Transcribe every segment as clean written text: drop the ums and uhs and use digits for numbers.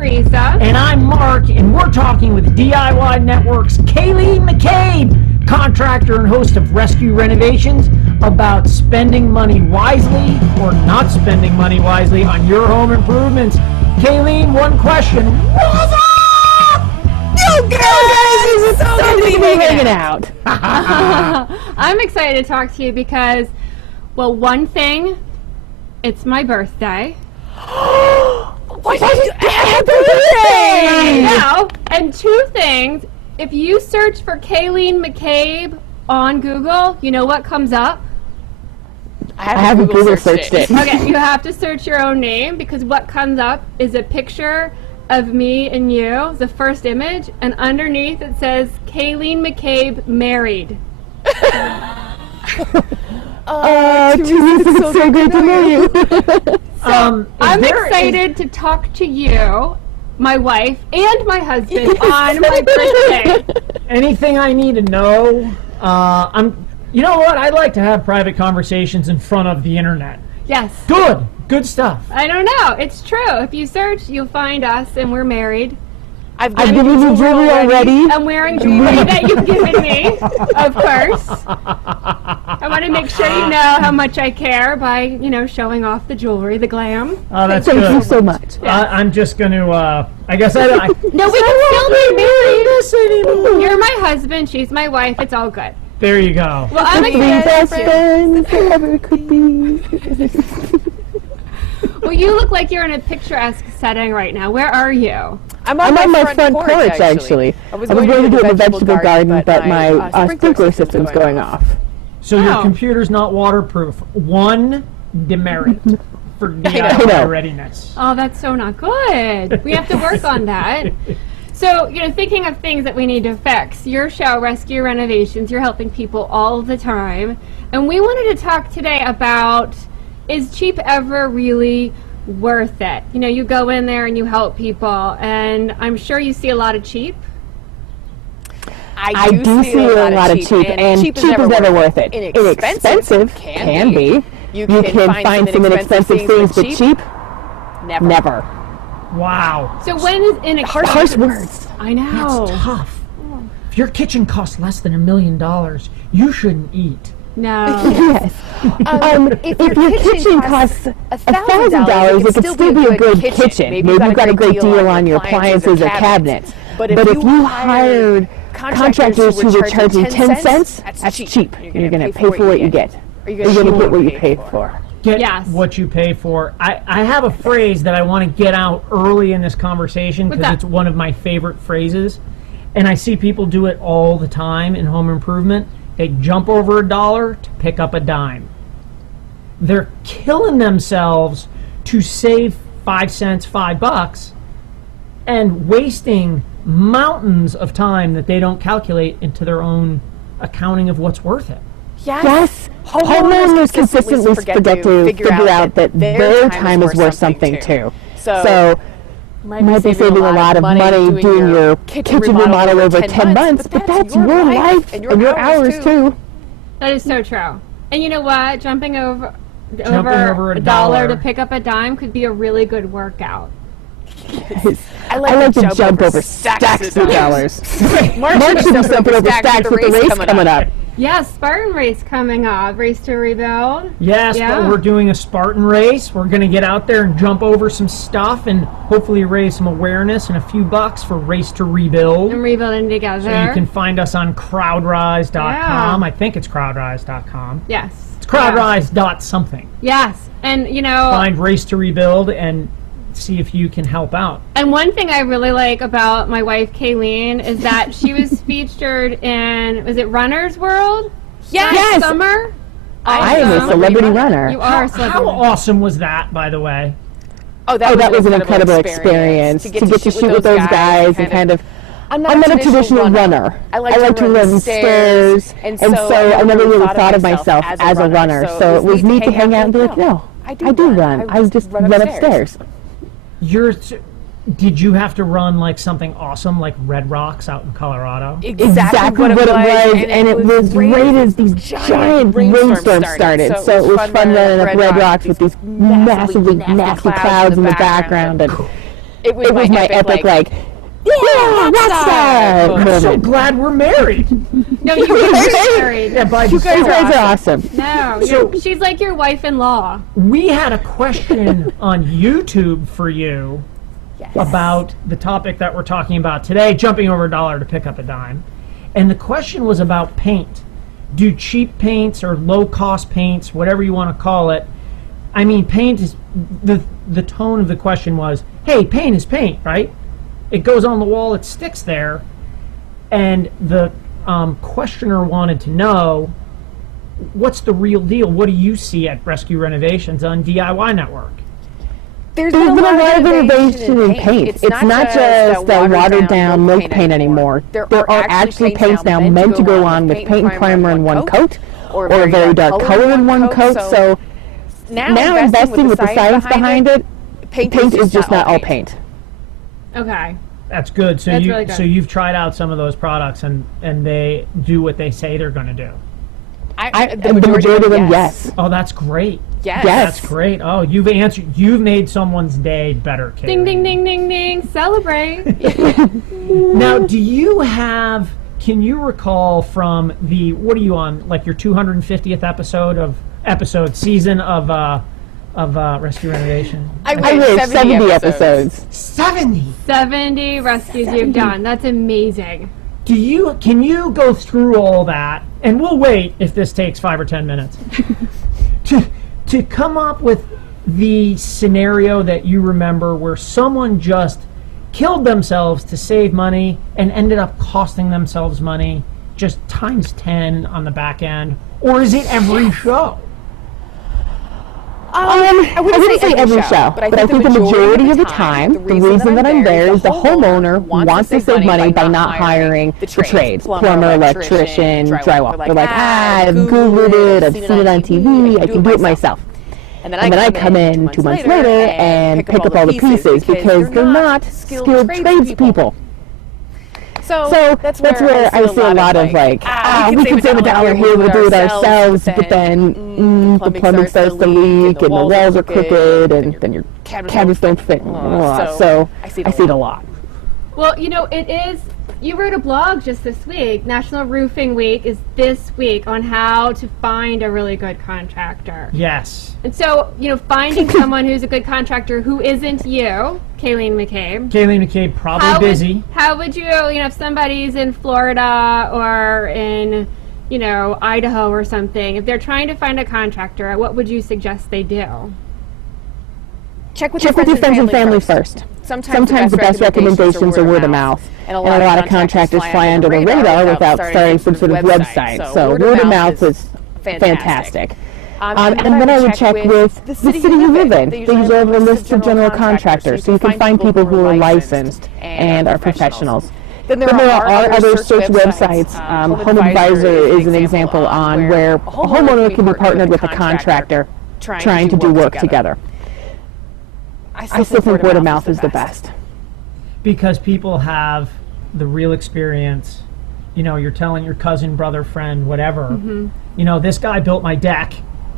Theresa. And I'm Mark, and we're talking with DIY Network's Kayleen McCabe, contractor and host of Rescue Renovations, about spending money wisely or not spending money wisely on your home improvements. Kayleen, one question. What's up? You guys! It's so good to be hanging out. I'm excited to talk to you because, well, one thing, it's my birthday. Happy birthday! Now, and two things, if you search for Kayleen McCabe on Google, you know what comes up? I haven't Google searched it. Okay, you have to search your own name because what comes up is a picture of me and you, the first image, and underneath it says Kayleen McCabe married. It's so good to know you. I'm excited to talk to you, my wife, and my husband on my birthday. Anything I need to know? You know what? I like to have private conversations in front of the internet. Yes. Good stuff. I don't know. It's true. If you search, you'll find us, and we're married. I've given you jewelry already. I'm wearing jewelry that you've given me, of course. I want to make sure you know how much I care by, showing off the jewelry, the glam. Oh, that's Thank good. you so much. I'm just going to, I guess I No, we can still be married. this anymore. You're my husband, she's my wife, it's all good. There you go. Well, I'm Three best friends ever could be. Well, you look like you're in a picturesque setting right now. Where are you? I'm on my front porch, actually. I was going to do it in a vegetable garden, but my sprinkler system's going off. So your computer's not waterproof. One demerit for DIY readiness. Oh, that's so not good. We have to work on that. So, thinking of things that we need to fix, your show, Rescue Renovations, you're helping people all the time. And we wanted to talk today about, is cheap ever really worth it? You go in there and you help people, and I'm sure you see a lot of cheap. I do see a lot of cheap, and cheap is never worth it. Inexpensive can be. You can find some inexpensive things, but cheap? Never. Wow. So when is inexpensive? Harsh words. I know. That's tough. If your kitchen costs less than $1 million, you shouldn't eat. No. Yes. If your kitchen costs $1,000, it could still be a good kitchen. Maybe you've got a great deal on your appliances or cabinets. But if you hired contractors who were charging 10 cents, that's cheap. You're going to pay for what you get. You're going to get what you pay for. Get what you pay for. I have a phrase that I want to get out early in this conversation because it's one of my favorite phrases. And I see people do it all the time in home improvement. They jump over $1 to pick up a dime. They're killing themselves to save 5 cents, $5, and wasting mountains of time that they don't calculate into their own accounting of what's worth it. Yes. Homeowners consistently forget to figure out that their time is worth something too. So might be saving a lot of money doing your kitchen remodel over 10 months, but that's your life and your hours too. That is so true. And you know what? Jumping over $1 to pick up a dime could be a really good workout. I like to jump over stacks of dollars. Mark should be jumping over stacks with the race coming up. Yes, Spartan race coming up. Race to rebuild. Yes, but we're doing a Spartan race. We're going to get out there and jump over some stuff and hopefully raise some awareness and a few bucks for Race to Rebuild. And rebuilding together. So you can find us on crowdrise.com. I think it's crowdrise.com. Yes. It's crowdrise.something. Yes. And, find Race to Rebuild and see if you can help out. And one thing I really like about my wife Kayleen is that she was featured in, was it Runner's World? Yes. Summer? I am a celebrity runner. You are a celebrity. How awesome was that, by the way? Oh, that was an incredible experience to get to shoot with those guys and kind of. I'm not a traditional runner. I like to run stairs, and so I never really thought of myself as a runner. So it was neat to hang out and be like, no, I do run. I just run upstairs. Did you have to run like something awesome like Red Rocks out in Colorado? Exactly what it was, and it was right as these giant rainstorms started. So it was fun running up Red Rocks with these massively nasty clouds in the background. And it was my epic like, yeah, rockstar. I'm so glad we're married. No, you guys are married. Yeah, you guys are awesome. No, she's like your wife-in-law. We had a question on YouTube for you about the topic that we're talking about today, jumping over $1 to pick up a dime. And the question was about paint. Do cheap paints or low-cost paints, whatever you want to call it, I mean, paint is, the tone of the question was, hey, paint is paint, right? It goes on the wall, it sticks there. And the questioner wanted to know, what's the real deal? What do you see at Rescue Renovations on DIY Network? There's been a lot of innovation in paint. It's not just the watered-down milk paint anymore. There are actually paints now meant to go on with paint and primer in one coat, or a very dark color in one coat. So now investing with the science behind it, paint is just not all paint. Okay. That's good. So really good. So you've tried out some of those products and they do what they say they're going to do. The majority of them, yes. Oh, that's great. Yes. That's great. Oh, you've made someone's day better, Kaylee. Ding, ding, ding, ding, ding. Celebrate. Now, can you recall from what are you on, like your 250th season of Rescue Renovation? I wish 70 episodes. 70 rescues you've done. That's amazing. Can you go through all that, and we'll wait if this takes 5 or 10 minutes, to come up with the scenario that you remember where someone just killed themselves to save money and ended up costing themselves money, just times 10 on the back end? Or is it every show? I wouldn't say every show, but I think the majority of the time, the reason that I'm there is the homeowner wants to save money by not hiring the trades, plumber, electrician, drywall. They're like, I've Googled it, I've seen it on TV, I can do it myself. And then I come in 2 months later and pick up all the pieces because they're not skilled tradespeople. So that's where I see a lot of like, we can save $1 here, we'll do it ourselves, but then the plumbing starts to leak and the walls are crooked and then your cabinets don't fit. So I see it a lot. Well, it is, you wrote a blog just this week. National Roofing Week is this week on how to find a really good contractor. Yes. And so, finding someone who's a good contractor who isn't you, Kayleen McCabe. Kayleen McCabe, probably busy. How would you, if somebody's in Florida or in, Idaho or something, if they're trying to find a contractor, what would you suggest they do? Check with your friends and family first. Sometimes the best recommendations are word of mouth. And a lot of contractors fly under the radar without starting some sort of website. So word of mouth is fantastic. And then I would check with the city you live in. They usually have a list of general contractors, so you can find people who are licensed and are professionals. Then there are other search websites. Home Advisor is an example on where a homeowner can be partnered with a contractor trying to do work together. I still think word of mouth is the best. Because people have the real experience. You're telling your cousin, brother, friend, whatever. Mm-hmm. This guy built my deck,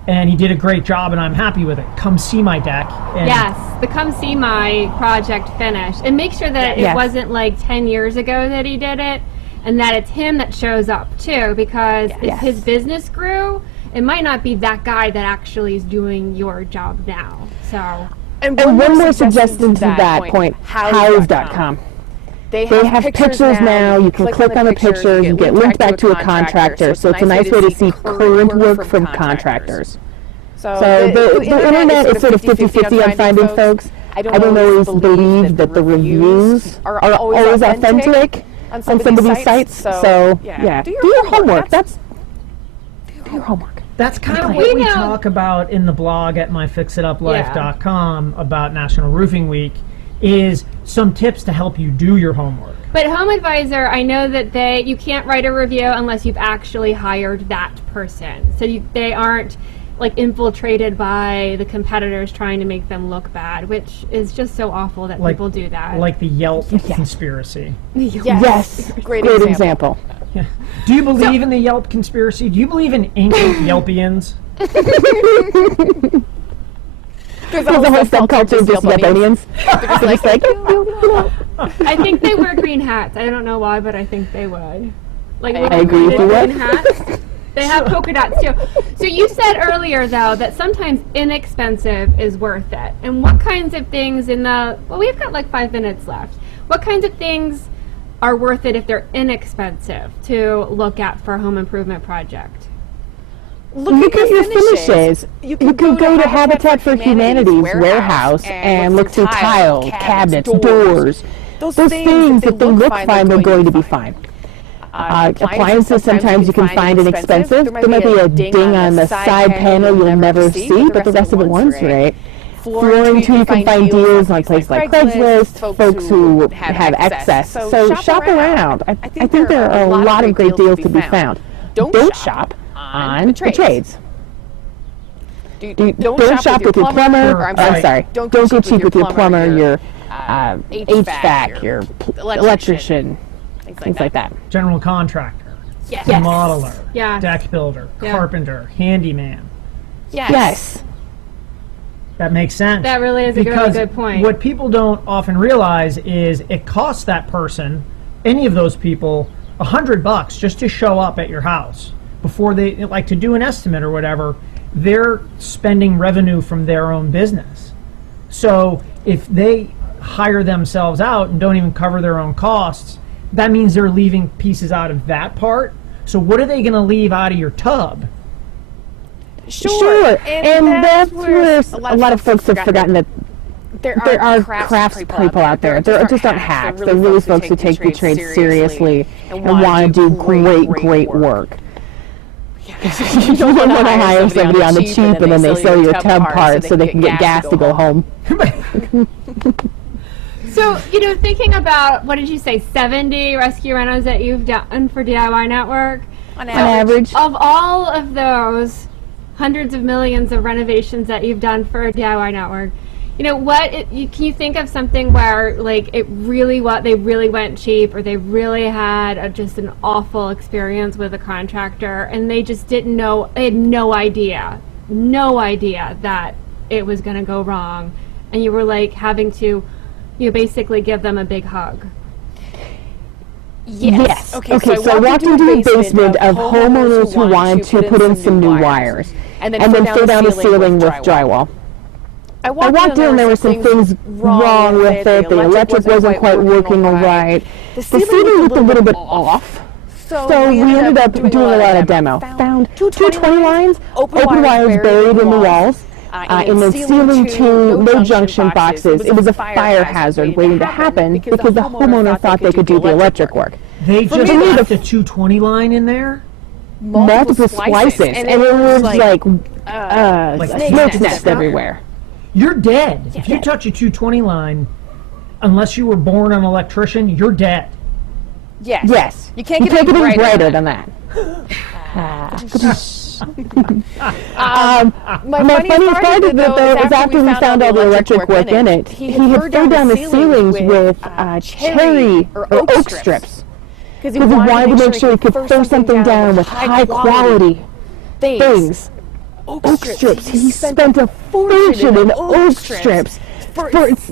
and he did a great job, and I'm happy with it. Come see my deck. Yes, the come see my project finish. And make sure that it wasn't like 10 years ago that he did it, and that it's him that shows up, too. Because if his business grew, it might not be that guy that actually is doing your job now. So... And one more suggestion to that point, hows.com. They have pictures now, you can click on the pictures, you get linked back to a contractor, so it's a nice way to see current work from contractors. So the internet is sort of 50-50 on finding folks. I don't always believe that the reviews are always authentic on some of these sites, so do your homework. Do your homework. That's kind of what we talk about in the blog at MyFixitUpLife.com about National Roofing Week, is some tips to help you do your homework. But Home Advisor, I know that you can't write a review unless you've actually hired that person. So they aren't like infiltrated by the competitors trying to make them look bad, which is just so awful that people do that. Like the Yelp conspiracy. Yes. Great example. Yeah. Do you believe in the Yelp conspiracy? Do you believe in ancient Yelpians? There's a whole subculture of just Japanians. They're just like, I think they wear green hats. I don't know why, but I think they would. Like, I agree with you. Green hats. They have polka dots too. So you said earlier, though, that sometimes inexpensive is worth it. And what kinds of things we've got like 5 minutes left. What kinds of things are worth it if they're inexpensive to look at for a home improvement project? Look at your finishes. You can go to Habitat for Humanity's warehouse and look through tile, cabinets, doors. Those things, if they look fine, they're going to be fine. Appliances, sometimes you can find inexpensive. There might be a ding on the side panel you'll never see, but the rest of it works right. Flooring, too, you can find deals on places like Craigslist, folks who have excess. So shop around. I think there are a lot of great deals to be found. Don't shop on the trades. Don't shop with your plumber. Don't go cheap with your plumber, your HVAC, your electrician, things like that. General contractor, modeler, deck builder, carpenter, handyman. Yes. That makes sense. That really is a really good point. What people don't often realize is it costs that person, any of those people, $100 just to show up at your house. Before they, like, to do an estimate or whatever, they're spending revenue from their own business. So if they hire themselves out and don't even cover their own costs, that means they're leaving pieces out of that part. So what are they going to leave out of your tub? Sure. And that's where a lot of folks have forgotten that there are crafts people out there. There just aren't hacks. They're really folks who take the trade seriously and want to do great work. You don't want to hire somebody on the cheap and then they sell your tub parts so they can get gas to go home. So, thinking about, what did you say, 70 rescue renos that you've done for DIY Network? On average. Of all of those hundreds of millions of renovations that you've done for DIY Network, can you think of something where, like, they really went cheap, or they really had just an awful experience with a contractor, and they just didn't know, they had no idea that it was going to go wrong, and you were like having to basically give them a big hug? Yes. Okay, so I walked into the basement of homeowners who wanted to put in some new wires and then fill down the ceiling with drywall. I walked in and there were some things wrong with it. The electric wasn't quite working all right. The ceiling looked a little bit off. So we ended up doing a lot of demo. Found two 20 lines, open wires buried in the walls. In the ceiling, too, no junction boxes. It was a fire hazard waiting to happen because the homeowner thought they could do the electric work. They just left the 220 line in there? Multiple splices. And it was like snake nest everywhere. You're dead. If you touch a 220 line, unless you were born an electrician, you're dead. Yes. You can't get any brighter than that. My funniest part of it, though, is after we found all the electric work in it, he had thrown down the ceilings with cherry or oak strips. Because he wanted to make sure he could throw something down with high quality things. Oak strips. He spent a fortune in oak strips for his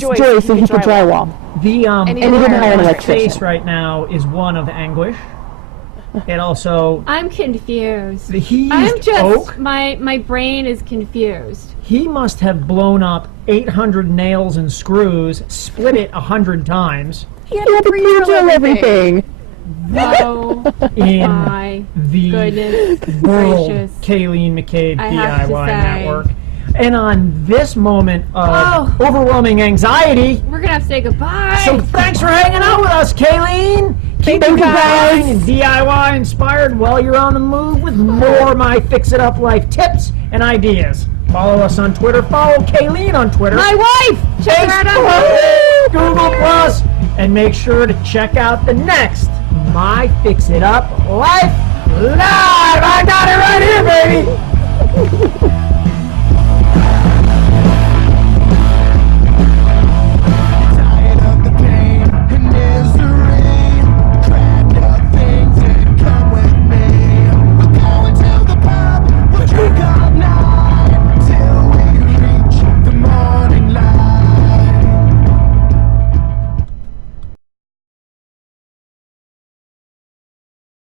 joy so he could drywall. And he didn't hire an electrician. Face right now is one of anguish. And also, I'm confused. He used oak. My brain is confused. He must have blown up 800 nails and screws, split it 100 times. He had to pre-drill everything. Oh my goodness gracious. Kayleen McCabe, DIY Network. And on this moment of overwhelming anxiety, we're going to have to say goodbye. So thanks for hanging out with us, Kayleen. Keep you guys and DIY inspired while you're on the move with more MyFixitUpLife tips and ideas. Follow us on Twitter. Follow Kayleen on Twitter. My wife! Check her out on Google Plus. And make sure to check out the next MyFixitUpLife Live. I got it right here, baby.